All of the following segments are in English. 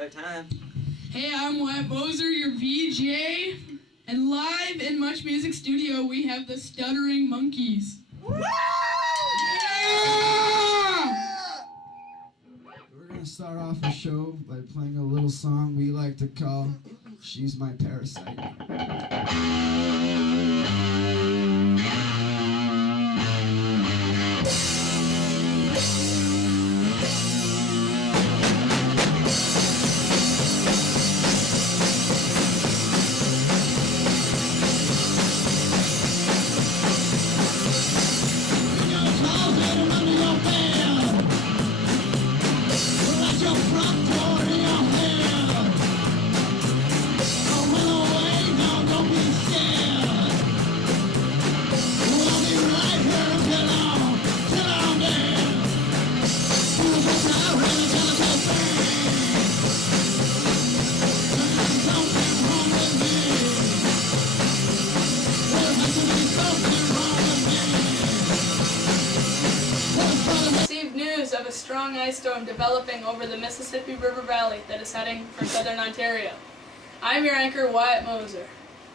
About time. Hey, I'm Wyatt Moser, your VJ, and live in Much Music Studio we have the Stuttering Monkeys. Yeah! We're gonna start off the show by playing a little song we like to call She's My Parasite. Of a strong ice storm developing over the Mississippi River Valley that is heading for southern Ontario. I'm your anchor, Wyatt Moser.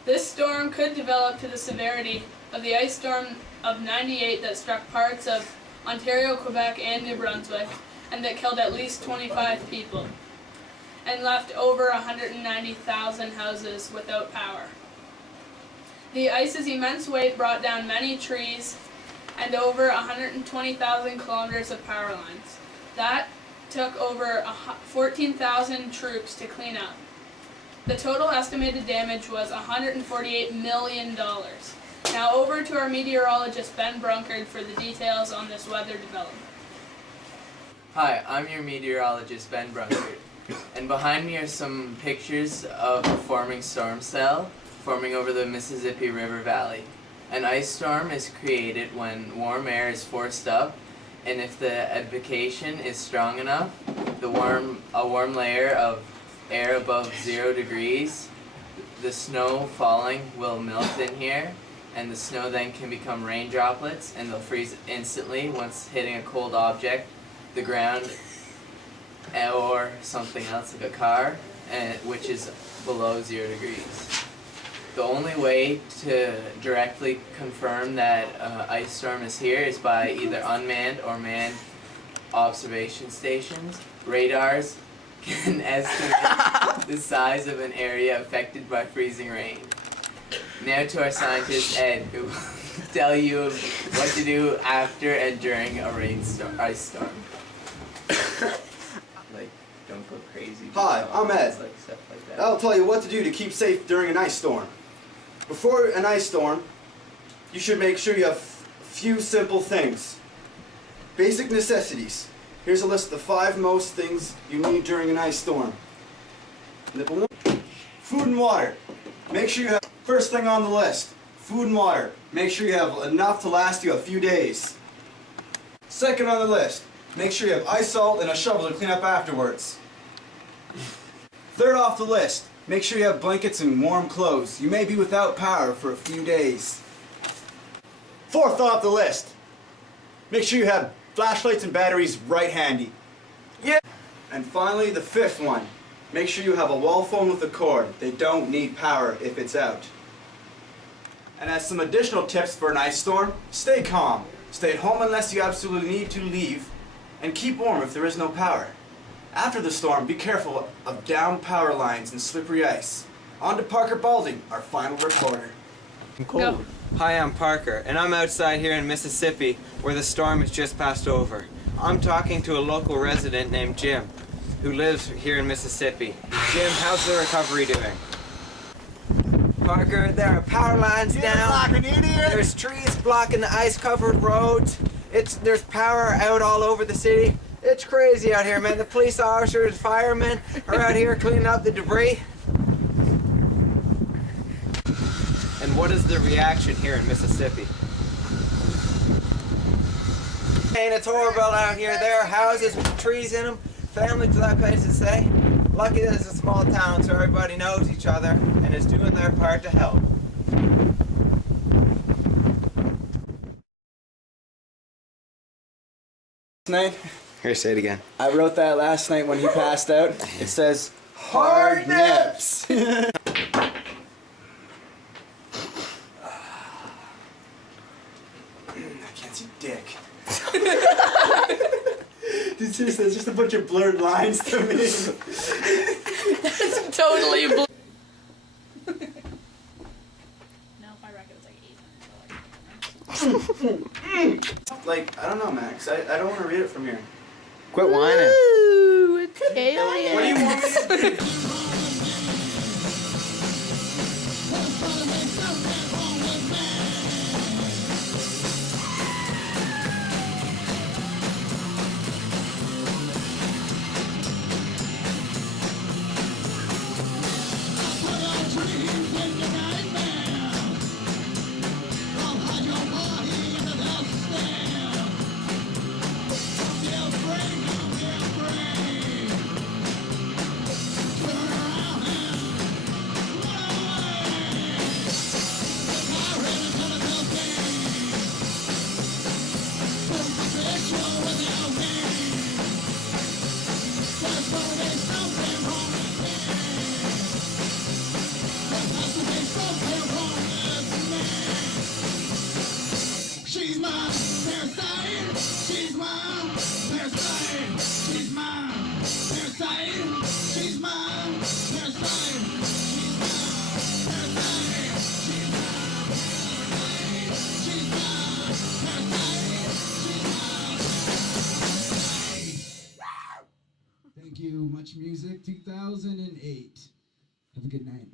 This storm could develop to the severity of the ice storm of '98 that struck parts of Ontario, Quebec, and New Brunswick, and that killed at least 25 people, and left over 190,000 houses without power. The ice's immense weight brought down many trees and over 120,000 kilometers of power lines. That took over 14,000 troops to clean up. The total estimated damage was $148 million. Now over to our meteorologist Ben Brunkard for the details on this weather development. Hi, I'm your meteorologist Ben Brunkard, and behind me are some pictures of a forming storm cell forming over the Mississippi River Valley. An ice storm is created when warm air is forced up, and if the advocation is strong enough, a warm layer of air above 0 degrees, the snow falling will melt in here, and the snow then can become rain droplets, and they'll freeze instantly once hitting a cold object, the ground, or something else like a car, which is below 0 degrees. The only way to directly confirm that ice storm is here is by either unmanned or manned observation stations. Radars can estimate the size of an area affected by freezing rain. Now to our scientist Ed, who will tell you what to do after and during a ice storm. Like, don't go crazy. Hi, I'm Ed. Like stuff like that. I'll tell you what to do to keep safe during an ice storm. Before an ice storm, you should make sure you have a few simple things. Basic necessities. Here's a list of the 5 most things you need during an ice storm. Number 1, food and water. Make sure you have, first thing on the list, food and water. Make sure you have enough to last you a few days. Second on the list, make sure you have ice salt and a shovel to clean up afterwards. Third off the list, make sure you have blankets and warm clothes. You may be without power for a few days. Fourth off the list, make sure you have flashlights and batteries right handy. Yeah. And finally, the 5th one, make sure you have a wall phone with a cord. They don't need power if it's out. And as some additional tips for an ice storm, stay calm. Stay at home unless you absolutely need to leave, and keep warm if there is no power. After the storm, be careful of downed power lines and slippery ice. On to Parker Balding, our final reporter. Go. Hi, I'm Parker, and I'm outside here in Mississippi where the storm has just passed over. I'm talking to a local resident named Jim, who lives here in Mississippi. Jim, how's the recovery doing? Parker, there are power lines down. There's trees blocking the ice-covered roads. There's power out all over the city. It's crazy out here, man. The police officers, firemen are out here cleaning up the debris. And what is the reaction here in Mississippi? And it's horrible out here. There are houses with trees in them, families without places to stay. Lucky that it's a small town, so everybody knows each other and is doing their part to help. Name? Here, say it again. I wrote that last night when he passed out. It says, hard nips. I can't see dick. Dude, seriously, it's just a bunch of blurred lines to me. That's totally blue. Now if I reckon it's like 800. Like, I don't know, Max. I don't want to read it from here. Quit whining. Ooh, it's alien. What do you want me to do? She's my parasite. She's my parasite. She's my parasite. She's my parasite. She's my parasite. She's my parasite. She's my parasite. She's my parasite. Thank you. Much Music 2008. Have a good night.